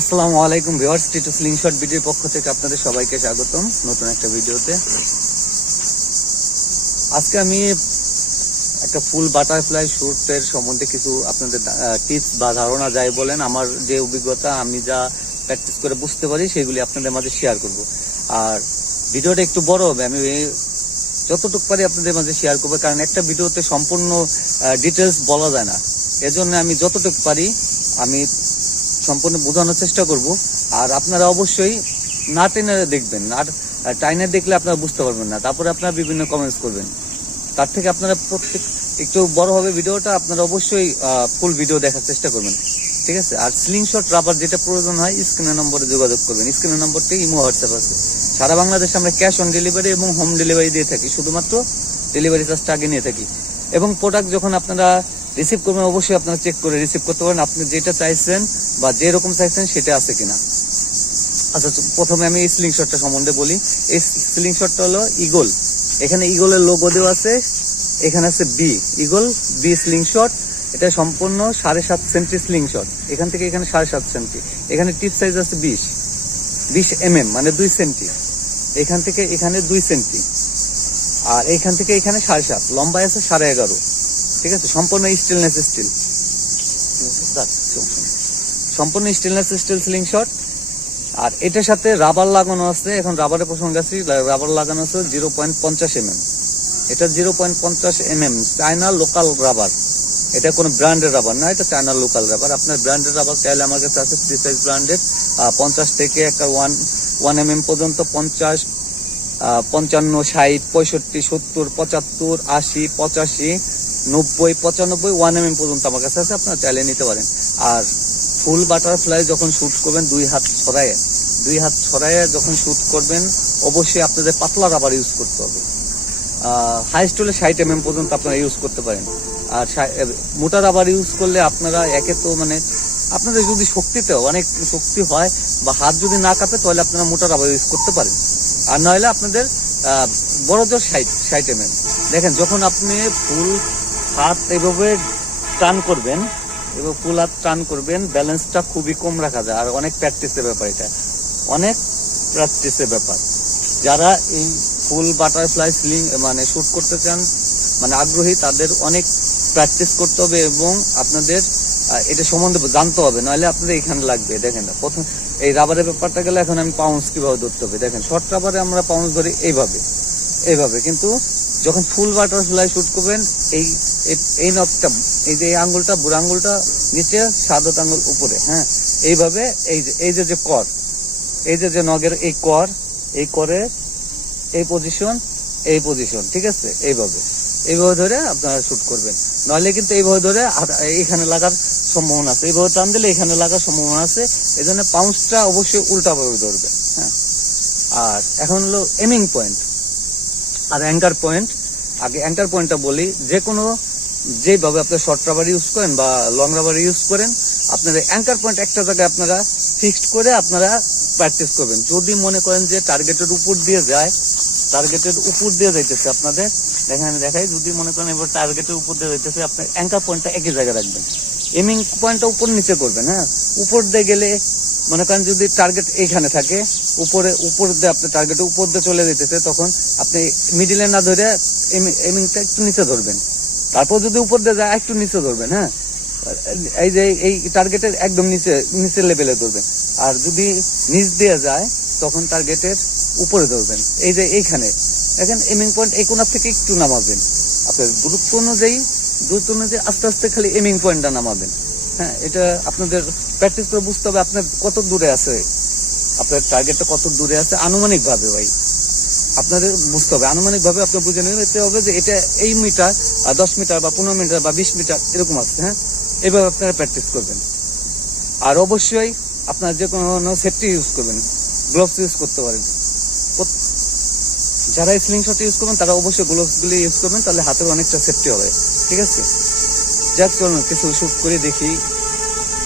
আসসালামু আলাইকুম viewers, Titu slingshot ভিডিওর পক্ষ থেকে আপনাদের সবাইকে স্বাগতম নতুন একটা ভিডিওতে। আজকে আমি একটা ফুল বাটারফ্লাই শুটের সম্বন্ধে কিছু আপনাদের টিপস বা ধারণা যাই বলেন, আমার যে অভিজ্ঞতা, আমি যা প্র্যাকটিস করে বুঝতে পারি সেগুলি আপনাদের মাঝে শেয়ার করব। আর ভিডিওটা একটু বড় হবে, আমি যতটুকু পারি আপনাদের মাঝে শেয়ার করবো, কারণ একটা ভিডিওতে সম্পূর্ণ ডিটেলস বলা যায় না। এজন্য আমি যতটুকু পারি আমি সম্পূর্ণ বোঝানোর চেষ্টা করব। আর আপনারা অবশ্যই না টেনে দেখবেন, আর টাইনে দেখলে আপনারা বুঝতে পারবেন না, তারপরে আপনারা বিভিন্ন কমেন্টস করবেন। তার থেকে আপনারা প্রত্যেক একটু বড় হবে ভিডিওটা, আপনারা অবশ্যই ফুল ভিডিও দেখার চেষ্টা করবেন, ঠিক আছে? আর স্লিংশট রাবার যেটা প্রয়োজন হয়, স্ক্রিনের নম্বরে যোগাযোগ করবেন। স্ক্রিনের নম্বরটি ইমো হোয়াটসঅ্যাপ আছে। সারা বাংলাদেশে আমরা ক্যাশ অন ডেলিভারি এবং হোম ডেলিভারি দিয়ে থাকি, শুধুমাত্র ডেলিভারি চার্জটা আগে নিয়ে থাকি। এবং প্রোডাক্ট যখন আপনারা রিসিভ করবেন, অবশ্যই আপনারা চেক করে রিসিভ করতে পারেন আপনি যেটা চাইছেন বা যেরকম চাইছেন সেটা আছে কিনা। আচ্ছা, প্রথমে আমি এই স্লিংশটটা সম্বন্ধে বলি। এই স্লিংশটটা হলো ইগল, এখানে ইগলের লোগো দেওয়া আছে, এখানে আছে বি, ইগল বি স্লিংশট। এটা সম্পূর্ণ 7.5 সেন্টি স্লিংশট, এখান থেকে এখানে 7.5 সেন্টি। এখানে টিপ সাইজ আছে 20 mm, মানে 2 সেন্টি। এখান থেকে এখানে 2 সেন্টি, আর এখান থেকে এখানে 7.5, লম্বায় আছে 11.5, ঠিক আছে? সম্পূর্ণ স্টেনলেস স্টিল, সম্পূর্ণ স্টেনলেস স্টিল স্লিংশট। আর এটার সাথে রাবার লাগানো আছে, এখন রাবারের প্রসঙ্গ আছে, রাবার লাগানো আছে 0.50 mm। এটা 0.50 mm চায়না লোকাল রাবার, এটা কোনো ব্র্যান্ডের রাবার না, এটা চায়না লোকাল রাবার। আপনার ব্র্যান্ডের রাবার চাইলে আমার কাছে আছে, ফ্রি সাইজ ব্র্যান্ডের, 50 থেকে একটা 1 mm পর্যন্ত, 50, 55, 60, 65, 70, 75, 80, 85, 90, 95, 1 mm পর্যন্ত আমার কাছে আছে, আপনারা চাইলে নিতে পারেন। আর ফুল বাটারফ্লাই যখন শুট করবেন, দুই হাত ছড়াইয়া যখন শুট করবেন, অবশ্যই আপনাদের পাতলা রাবার ইউজ করতে হবে। হাইস্ট হলে 60 mm পর্যন্ত আপনারা ইউজ করতে পারেন। আর মোটা রাবার ইউজ করলে আপনারা একে তো মানে আপনাদের যদি শক্তিতে অনেক শক্তি হয় বা হাত যদি না কাঁপে, তাহলে আপনারা মোটা রাবার ইউজ করতে পারেন। আর নইলে আপনাদের বড় জোর 60 mm। দেখেন, যখন আপনি ফুল হাত এভাবে টান করবেন, এবার ফুল হাত টান করবেন, ব্যালেন্সটা খুবই কম রাখা যায়। আর অনেক প্র্যাকটিসের ব্যাপার, এটা অনেক প্র্যাকটিসের ব্যাপার। যারা এই ফুল বাটারফ্লাই স্লিং মানে শুট করতে চান, মানে আগ্রহী, তাদের অনেক প্র্যাকটিস করতে হবে এবং আপনাদের এটা সম্বন্ধে জানতে হবে, নাহলে আপনাদের এখানে লাগবে। দেখেন, প্রথম এই রাবারের ব্যাপারটা গেলে, এখন আমি পাউন্স কিভাবে ধরতে হবে। দেখেন, শর্ট রাবারে আমরা পাউন্স ধরি এইভাবে, কিন্তু যখন ফুল বাটারফ্লাই শুট করবেন, এই নখটা, এই যে আঙ্গুলটা, বুড়ো আঙ্গুলটা নিচে, সাদত আঙ্গুল উপরে, হ্যাঁ, এইভাবে এই যে কর, এই যে নগের এই করে এই পজিশন, ঠিক আছে? এইভাবে ধরে আপনারা শুট করবেন। নইলে কিন্তু এইভাবে ধরে এখানে লাগার সম্ভাবনা আছে, এইভাবে টান দিলে এখানে লাগার সম্ভাবনা আছে। এই জন্য পাউন্সটা অবশ্যই উল্টাভাবে ধরবেন, হ্যাঁ। আর এখন হলো এমিং পয়েন্ট আর অ্যাঙ্কার পয়েন্ট। আগে অ্যাঙ্কার পয়েন্টটা বলি। যেভাবে আপনারা শর্ট রাবার ইউজ করেন বা লং রাবার ইউজ করেন, আপনাদের অ্যাঙ্কার পয়েন্ট একটা জায়গায় আপনারা ফিক্সড করে আপনারা প্র্যাকটিস করবেন। যদি মনে করেন যে টার্গেটের উপর দিয়ে যাইতেছে আপনাদের, দেখেন আমি দেখাই, যদি মনে করেন এবার টার্গেটের উপর দিয়ে যাইতেছে, আপনার অ্যাঙ্কার পয়েন্টটা একই জায়গায় রাখবেন। এমিং পয়েন্টটা উপর নিচে করবেন, হ্যাঁ। উপর দিয়ে গেলে মনে করেন যদি টার্গেট এইখানে থাকে, উপর দিয়ে আপনার টার্গেটের উপর দিয়ে চলে যেতেছে, তখন আপনি মিডিলে না ধরে এমিংটা একটু নিচে ধরবেন। তারপর যদি উপর দিয়ে যায়, একটু নিচে ধরবেন, হ্যাঁ। এই যে এই টার্গেটের একদম নিচে লেভেলে ধরবেন। আর যদি নিচ দিয়ে যায়, তখন টার্গেটের উপরে ধরবেন। এই যে এইখানে দেখেন এমিং পয়েন্ট, এই কোণার থেকে একটু নামাবেন। আপনার গুরুত্ব অনুযায়ী আস্তে আস্তে খালি এমিং পয়েন্টটা নামাবেন, হ্যাঁ। এটা আপনাদের প্র্যাকটিস করে বুঝতে হবে আপনার কত দূরে আছে, আপনার টার্গেটটা কত দূরে আছে। আনুমানিক ভাবে ভাই আপনাদের বুঝতে হবে, আনুমানিক ভাবে আপনার বুঝে নিতে হবে যে এটা এই মিটার, 10 মিটার বা 15 মিটার বা 20 মিটার এরকম আছে, হ্যাঁ। এইভাবে আপনারা প্র্যাকটিস করবেন। আর অবশ্যই আপনার যে কোনো সেফটি ইউজ করবেন, গ্লোভস ইউজ করতে পারেন। যারা স্লিংশট ইউজ করবেন তারা অবশ্যই গ্লোভস গুলি ইউজ করবেন, তাহলে হাতের অনেকটা সেফটি হবে, ঠিক আছে? যাক, চলুন কিছু শুট করে দেখি,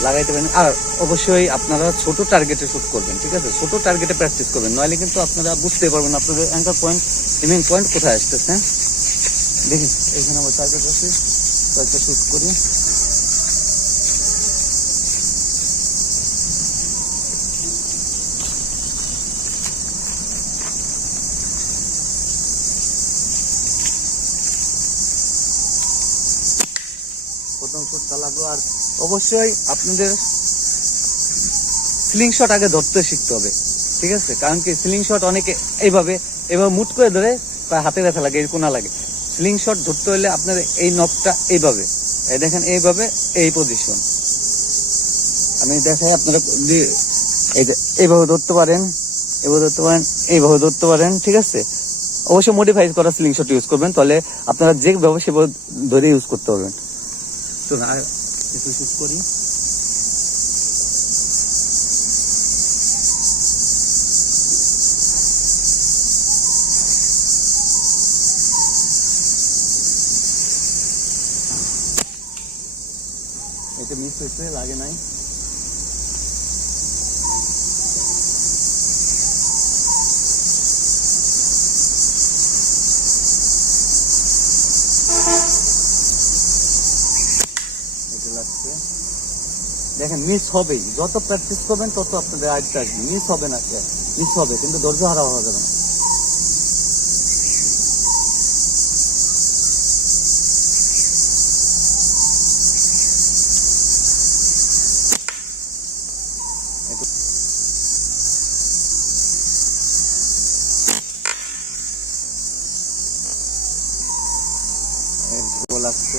লাগাইতে পারেন। আর অবশ্যই আপনারা ছোট টার্গেটে শুট করবেন, ঠিক আছে? ছোট টার্গেটে প্র্যাকটিস করবেন, নইলে কিন্তু আপনারা বুঝতে পারবেন আপনাদের অ্যাঙ্কার পয়েন্ট, এমিং পয়েন্ট কোথায় আসতেছে, হ্যাঁ। দেখি এখানে আমার টার্গেট আছে, কয়েকটা শুট করি। প্রথম শুটটা লাগলো। আর অবশ্যই আপনাদের স্লিং শট আগে ধরতে শিখতে হবে, ঠিক আছে? কারণ কি স্লিং শট অনেকে এইভাবে মুট করে ধরে তার হাতে ব্যথা লাগে, এরকম না লাগে। স্লিং শট ধরতে হলে আপনার এই নখটা এইভাবে, এই দেখেন এইভাবে, এই পজিশন আমি দেখাই আপনারা, এই যে এইভাবে ধরতে পারেন, এইভাবে ধরতে পারেন, এইভাবে ধরতে পারেন, ঠিক আছে? অবশ্যই মডিফাই করা স্লিং শট ইউজ করবেন, তাহলে আপনারা যেভাবে সেভাবে ধরে ইউজ করতে পারবেন। চলুন আর একটু শুট করি। এটা মিস হয়েছে, লাগে নাই। এটা লাগছে, দেখেন মিস হবেই, যত প্র্যাকটিস করবেন তত আপনাদের আয়ত্তে আসবে। মিস হবে না, মিস হবে, কিন্তু ধৈর্য হারা হওয়া যাবে না। লাগছে,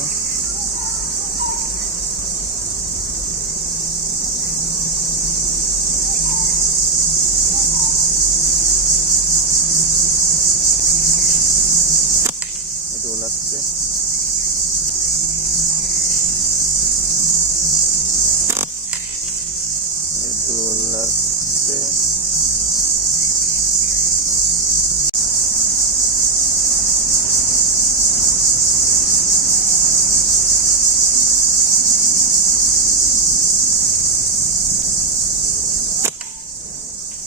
এটাও লাগছে। এটাও লাগছে।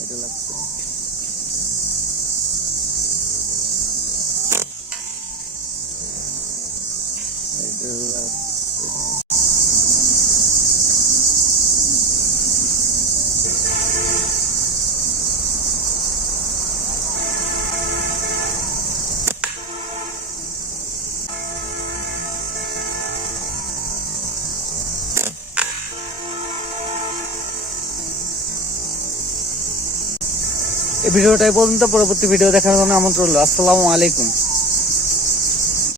এটা লাগছে। এটা লাগছে। এই ভিডিওটাই পর্যন্ত, পরবর্তী ভিডিও দেখার জন্য আমন্ত্রণ রইল। আসসালামু আলাইকুম।